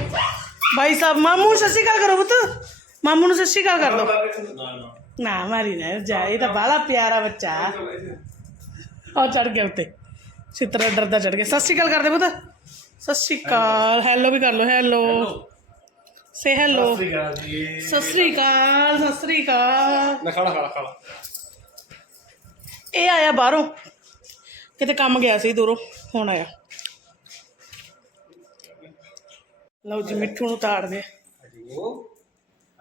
ਬਾਈ ਸਾਹਿਬ ਮਾਮੂ ਸਤਿ ਸ਼੍ਰੀ ਅਕਾਲ ਕਰੋ ਪੁੱਤ। ਮਾਮੂ ਨੂੰ ਸਤਿ ਸ਼੍ਰੀ ਅਕਾਲ ਕਰ ਦੋ ਨਾ ਮਾਰੀ ਨਾ ਜਾ ਇਹ ਤਾਂ ਬਾਲਾ ਪਿਆਰਾ ਬੱਚਾ। ਆ ਚੜ ਗਿਆ ਉੱਤੇ। ਸਿੱਤਰਾ ਡਰਦਾ ਚੜ ਗਿਆ। ਸਤਿ ਸ਼੍ਰੀ ਅਕਾਲ ਕਰਦੇ ਪੁੱਤ। ਸਤਿ ਸ਼੍ਰੀ ਅਕਾਲ। ਹੈਲੋ ਵੀ ਕਰ ਲਓ ਹੈਲੋ ਸੇ ਹੈਲੋ ਸਤਿ ਸ਼੍ਰੀ ਅਕਾਲ ਸਤਿ ਸ਼੍ਰੀ ਅਕਾਲ ਨਾ ਖੜਾ ਖੜਾ ਖੜਾ। ਇਹ ਆਇਆ ਬਾਹਰੋਂ। ਕਿਤੇ ਕੰਮ ਗਿਆ ਸੀ ਦੂਰੋਂ ਹੁਣ ਆਇਆ। ਲਓ ਜੀ ਮਿੱਠੂ ਨੂੰ ਤਾੜਦੇ ਆਜੋ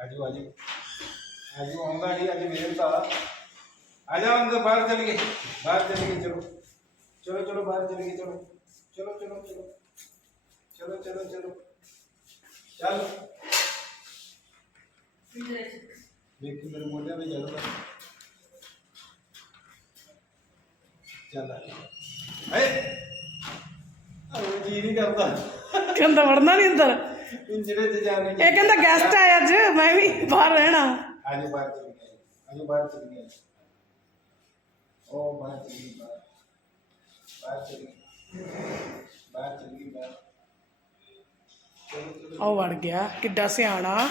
ਆਜੋ ਆਜੋ। ਆਜੋ, ਆਉਂਦਾ ਨਹੀਂ ਅੱਜ ਮੇਰੇ ਤਾਂ ਆ ਜਾ ਅੰਦਰ, ਬਾਹਰ ਚਲੀਏ। ਬਾਹਰ ਚਲੀਏ, ਚਲੋ। ਚਲੋ ਚਲੋ, ਬਾਹਰ ਚਲੀਏ, ਚਲੋ। ਚਲੋ ਚਲੋ ਚਲੋ। ਚਲੋ ਚਲੋ ਚਲੋ। ਚੱਲ। ਦੇਖ ਮੇਰੇ ਮੋਢਿਆਂ ਤੇ ਚੱਲਦਾ ਚੱਲ ਏ ਉਹ ਜੀ ਨਹੀਂ ਕਰਦਾ। ਕਹਿੰਦਾ ਵੜਨਾ ਨਹੀਂ ਅੰਦਰ। ਪਿੰਜਰੇ 'ਚ ਜਾਣੇ ਇਹ ਕਹਿੰਦਾ ਗੈਸਟ ਆਇਆ ਅੱਜ ਮੈਂ ਵੀ ਬਾਹਰ ਰਹਿਣਾ ਆਜੋ ਬਾਹਰ ਚਲੀ ਗਏ ਆਜੋ ਬਾਹਰ ਚਲੀ ਗਏ ਉਹ ਬਾਹਰ ਚਲੀ ਗਈ ਬਾਹਰ ਬਾਹਰ ਚਲੀ ਗਈ ਬਾਹਰ ਚਲੀ ਗਈ ਬਾਹਰ ਉਹ ਵੜ ਗਿਆ ਕਿੱਡਾ ਸਿਆਣਾ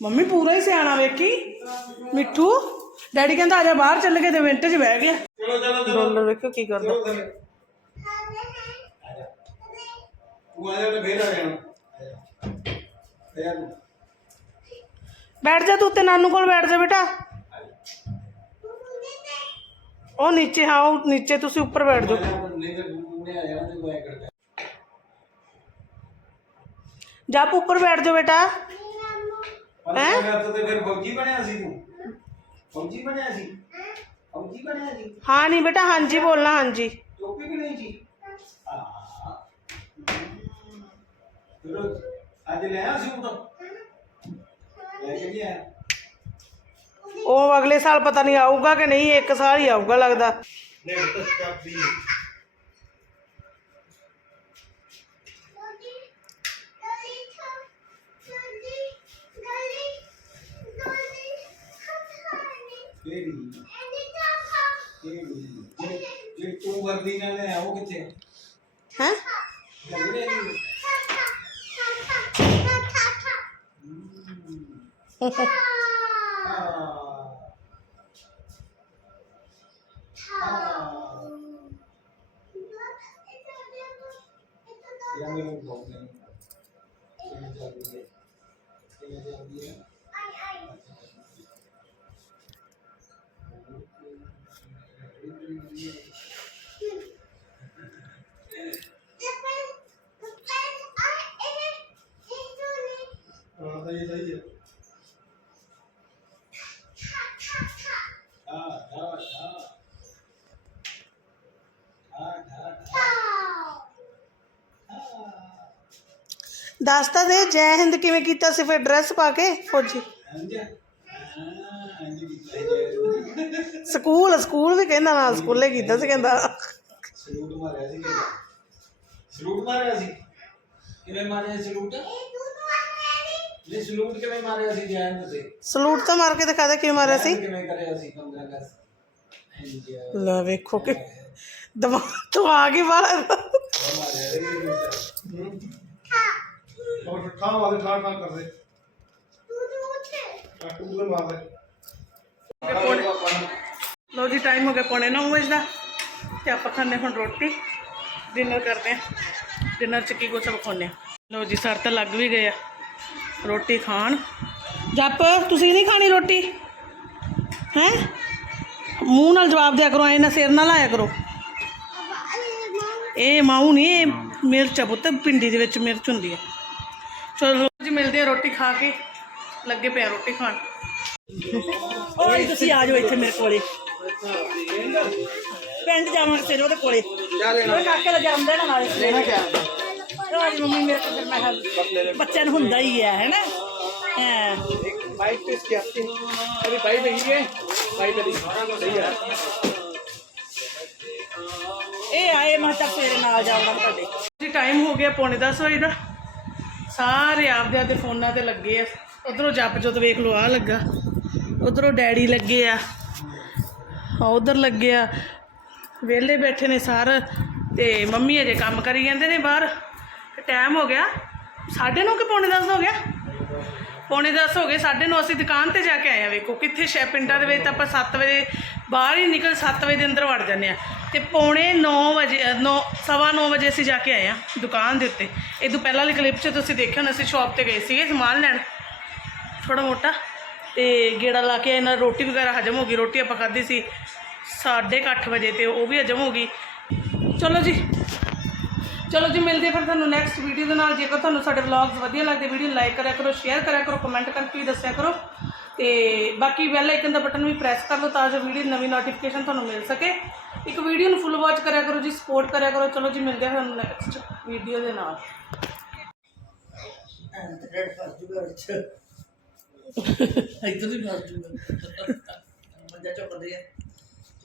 ਮੰਮੀ ਪੂਰਾ ਹੀ ਸਿਆਣਾ ਵੇਖੀ ਮਿੱਠੂ ਡੈਡੀ ਕਹਿੰਦਾ ਆ ਜਾ ਬਾਹਰ ਚੱਲ ਕੇ ਤੇ ਮਿੰਟ 'ਚ ਬਹਿ ਗਿਆ ਚਲੋ ਚਲੋ ਡੋਲਰ ਵੇਖੋ ਕੀ ਕਰਦਾ ਚਲੋ ਥੱਲੇ ਆਜਾ ਤੂੰ ਆ ਜਾ ਤੇ ਫੇਰ ਆ ਜਾਣਾ ਫੇਰ ਬੈਠ ਜਾ ਤੂੰ ਤੇ ਨਾਨੂ ਕੋਲ ਬੈਠ ਜਾ ਬੇਟਾ ਉਹ ਨੀਚੇ ਹਾਂ ਉਹ ਨੀਚੇ ਤੁਸੀਂ ਉੱਪਰ ਬੈਠ ਜਾਓ ਨਹੀਂ ਤੇ ਨੇ ਆ ਜਾਣਾ ਤੇ ਮੈਂ ਕਰਦਾ ਜਾ ਆਪ ਉੱਪਰ ਬੈਠ ਜਾਓ ਬੇਟਾ ਹੈਂ ਤੇ ਫਿਰ ਫੌਜੀ ਬਣਿਆ ਸੀ ਤੂੰ ਫੌਜੀ ਬਣਿਆ ਸੀ ਫੌਜੀ ਬਣਿਆ ਜੀ ਹਾਂ ਨਹੀਂ ਬੇਟਾ ਹਾਂਜੀ ਬੋਲਣਾ ਹਾਂਜੀ ਟੋਪੀ ਵੀ ਨਹੀਂ ਜੀ ਚਲੋ ਅੱਜ ਲੈ ਆ ਸੂਟ ਲੈ ਕੇ ਨਹੀਂ ਆਇਆ ਉਹ ਅਗਲੇ ਸਾਲ ਪਤਾ ਨਹੀਂ ਆਊਗਾ ਕਿ ਨਹੀਂ ਇੱਕ ਸਾਲ ਹੀ ਆਊਗਾ ਲੱਗਦਾ ਲੈ ਬਤਾ ਚਾਬੀ ਗੋਲੀ ਗੋਲੀ ਥਾ ਗੋਲੀ ਗੋਲੀ ਗੋਲੀ ਖਾਣੀ ਕਿਹੜੀ ਐਨੀ ਤਾਂ ਖਾ ਕਿਹੜੀ ਜਿਹੜੀ- ਜਿਹੜੀ ਤੂੰ ਵਰਦੀ ਨਾਲ ਲੈ ਆਉ ਕਿੱਥੇ ਹੈ ਲੱਗਣੇ ਨਹੀਂ ਖਾ ਖਾ ਖਾ ਖਾ ਖਾ ਖਾ ਯਾ ਮੈਨੂੰ ਬਹੁਤ ਨਹੀਂ ਕਿਵੇਂ ਚੱਲਦੀ ਹੈ ਕਿਵੇਂ ਚੱਲਦੀ ਹੈ ਹਾਂ ਸਹੀ ਸਹੀ ਹੈ ਹਾਂ ਹਾਂ ਹਾਂ ਹਾਂ ਹਾਂ ਦੱਸ ਤਾਂ ਦੇ ਜੈ ਹਿੰਦ ਕਿਵੇਂ ਕੀਤਾ ਸੀ ਫਿਰ ਡਰੈਸ ਪਾ ਕੇ ਫੌਜੀ? ਸਕੂਲ ਸਕੂਲ ਵੀ ਕਹਿੰਦਾ ਨਾਲ ਸਕੂਲੇ ਕੀਤਾ ਸੀ ਕਹਿੰਦਾ। ਸਲੂਟ ਮਾਰਿਆ ਸੀ ਕਿਹੜਾ ਸਲੂਟ ਮਾਰਿਆ ਸੀ? ਕਿਵੇਂ ਮਾਰਿਆ ਸੀ ਸਲੂਟ? ਇਹ ਸਲੂਟ ਕਿਵੇਂ ਮਾਰਿਆ ਸੀ ਜੈਨ ਤੁਸੀਂ ਸਲੂਟ ਤਾਂ ਮਾਰ ਕੇ ਦਿਖਾ ਦੇ ਕਿਵੇਂ ਮਾਰਿਆ ਸੀ? ਕਿਵੇਂ ਕਰਿਆ ਸੀ 15 ਅਗਸਤ? ਹਾਂਜੀ ਆ ਲੈ ਵੇਖੋ ਕਿ ਦਿਮਾਗ ਤੋਂ ਆ ਗਈ ਬਾਹਰ और ठा वाले ठा ठा कर दे काटू ले मार दे ਲਓ ਜੀ ਟਾਈਮ ਹੋ ਗਿਆ ਪੌਣੇ 9 ਵਜੇ ਦਾ ਤੇ ਆਪਾਂ ਖਾਣੇ ਹੁਣ ਰੋਟੀ ਡਿਨਰ ਕਰਦੇ ਆ ਡਿਨਰ ਚ ਕੀ ਕੁਛ ਵਿਖਾਉਂਦੇ ਆ ਲਓ ਜੀ ਸਰ ਤਾਂ ਲੱਗ ਵੀ ਗਏ ਆ ਰੋਟੀ ਖਾਣ ਜੱਪ ਤੁਸੀਂ ਨਹੀਂ ਖਾਣੀ ਰੋਟੀ ਹੈ ਮੂੰਹ ਨਾਲ ਜਵਾਬ ਦਿਆ ਕਰੋ ਐ ਨਾ ਸਿਰ ਨਾਲ ਲਾਇਆ ਕਰੋ ਇਹ ਮਾਊ ਨਹੀਂ ਇਹ ਮਿਰਚ ਆ ਪੁੱਤ ਪਿੰਡੀ ਦੇ ਵਿੱਚ ਮਿਰਚ ਹੁੰਦੀ ਹੈ ਚਲੋ ਜੀ ਮਿਲਦੇ ਆ ਰੋਟੀ ਖਾ ਕੇ ਲੱਗੇ ਪਿਆ ਰੋਟੀ ਖਾਣ ਓਏ ਤੁਸੀਂ ਆ ਜਾਓ ਇੱਥੇ ਮੇਰੇ ਕੋਲੇ ਪਿੰਡ ਜਾਵਾਂਗੇ ਫਿਰ ਉਹਦੇ ਕੋਲੇ ਉਹ ਕਾਕੇ ਦਾ ਜਨਮ ਦਿਨ ਆ ਨਾਲੇ ਲੈਣਾ ਕਿਆ ਤੁਹਾਡੀ ਮੰਮੀ ਮੇਰੇ ਕੋਲ ਫਿਰ ਮੈਂ ਕਿਹਾ ਬੱਚਿਆਂ ਨੂੰ ਹੁੰਦਾ ਹੀ ਹੈ ਹੈਨਾ ਹਾਂ बाइक पे इसकी आपकी अभी बाइक नहीं है बाइक अभी सही है ਇਹ ਆਏ ਮੈਂ ਤਾਂ ਫੇਰੇ ਨਾਲ ਜਾਣਾ ਤੁਹਾਡੇ ਜੀ ਟਾਈਮ ਹੋ ਗਿਆ ਪੌਣੇ 10 ਵਜੇ ਦਾ ਸਾਰੇ ਆਪਦੇ ਆਪਦੇ ਫੋਨਾਂ ਤੇ ਲੱਗੇ ਆ। ਉਧਰੋਂ ਜੱਪ ਜੋਤ ਵੇਖ ਲਓ ਆ ਲੱਗਾ। ਉਧਰੋਂ ਡੈਡੀ ਲੱਗੇ ਆ। ਉਧਰ ਲੱਗੇ ਆ। ਵਿਹਲੇ ਬੈਠੇ ਨੇ ਸਾਰ ਤੇ ਮੰਮੀ ਅਜੇ ਕੰਮ ਕਰੀ ਜਾਂਦੇ ਨੇ ਬਾਹਰ। ਟਾਈਮ ਹੋ ਗਿਆ। ਸਾਢੇ ਨੌ ਕਿ ਪੌਣੇ 10 ਹੋ ਗਿਆ? ਪੌਣੇ 10 ਹੋ ਗਏ, ਸਾਢੇ ਨੌ ਅਸੀਂ ਦੁਕਾਨ ਤੇ ਜਾ ਕੇ ਆਏ ਆ। ਵੇਖੋ ਕਿੱਥੇ ਸ਼ੈ ਪਿੰਡਾਂ ਦੇ ਵਿੱਚ ਤਾਂ ਆਪਾਂ 7 ਵਜੇ ਬਾਹਰ ਹੀ ਨਿਕਲ 7 ਵਜੇ ਦੇ ਅੰਦਰ ਵੜ ਜਾਂਦੇ ਆ। ਤੇ ਪੌਣੇ 9 ਵਜੇ 9 ਸਵਾ 9 ਵਜੇ ਅਸੀਂ ਜਾ ਕੇ ਆਏ ਆ ਦੁਕਾਨ ਦੇ ਉੱਤੇ। ਇਹ ਤੋਂ ਪਹਿਲਾਂ ਵਾਲੀ ਕਲਿੱਪ 'ਚ ਤੁਸੀਂ ਦੇਖਿਆ ਹੋਣਾ, ਅਸੀਂ ਸ਼ਾਪ ਤੇ ਗਏ ਸੀਗੇ ਸਮਾਨ ਲੈਣ। ਥੋੜਾ ਮੋਟਾ। ਤੇ ਗੇੜਾ ਲਾ ਕੇ ਇਹਨਾਂ ਰੋਟੀ ਵਗੈਰਾ ਹਜਮ ਹੋ ਗਈ। ਰੋਟੀ ਆਪਾਂ ਖਾਧੀ ਸੀ 8:30 ਵਜੇ ਤੇ ਉਹ ਵੀ ਹਜਮ ਹੋ ਗਈ। ਚਲੋ ਜੀ। ਚਲੋ ਜੀ, ਮਿਲਦੇ ਹਾਂ ਫਿਰ ਤੁਹਾਨੂੰ ਨੈਕਸਟ ਵੀਡੀਓ ਦੇ ਨਾਲ। ਜੇਕਰ ਤੁਹਾਨੂੰ ਸਾਡੇ ਵਲੌਗਸ ਵਧੀਆ ਲੱਗਦੇ ਵੀਡੀਓ ਨੂੰ ਲਾਈਕ ਕਰਿਆ ਕਰੋ ਸ਼ੇਅਰ ਕਰਿਆ ਕਰੋ ਕਮੈਂਟ ਕਰਕੇ ਵੀ ਦੱਸਿਆ ਕਰੋ। ਤੇ ਬਾਕੀ ਬੈਲ ਆਈਕਨ ਦਾ ਬਟਨ ਵੀ ਪ੍ਰੈਸ ਕਰ ਲਓ ਤਾਂ ਜੋ ਵੀਡੀਓ ਨਵੀਂ ਨੋਟੀਫਿਕੇਸ਼ਨ ਤੁਹਾਨੂੰ ਮਿਲ ਸਕੇ। ਇੱਕ ਵੀਡੀਓ ਨੂੰ ਫੁੱਲ ਵਾਚ ਕਰਿਆ ਕਰੋ ਜੀ ਸਪੋਰਟ ਕਰਿਆ ਕਰੋ। ਚਲੋ ਜੀ, ਮਿਲਦੇ ਹਾਂ ਤੁਹਾਨੂੰ ਨੈਕਸਟ ਵੀਡੀਓ ਦੇ ਨਾਲ। ਇੱਧਰ ਹੀ ਫਸ ਜੂਗਾ ਮੰਜਾ ਚੁੱਕਦੇ ਆ।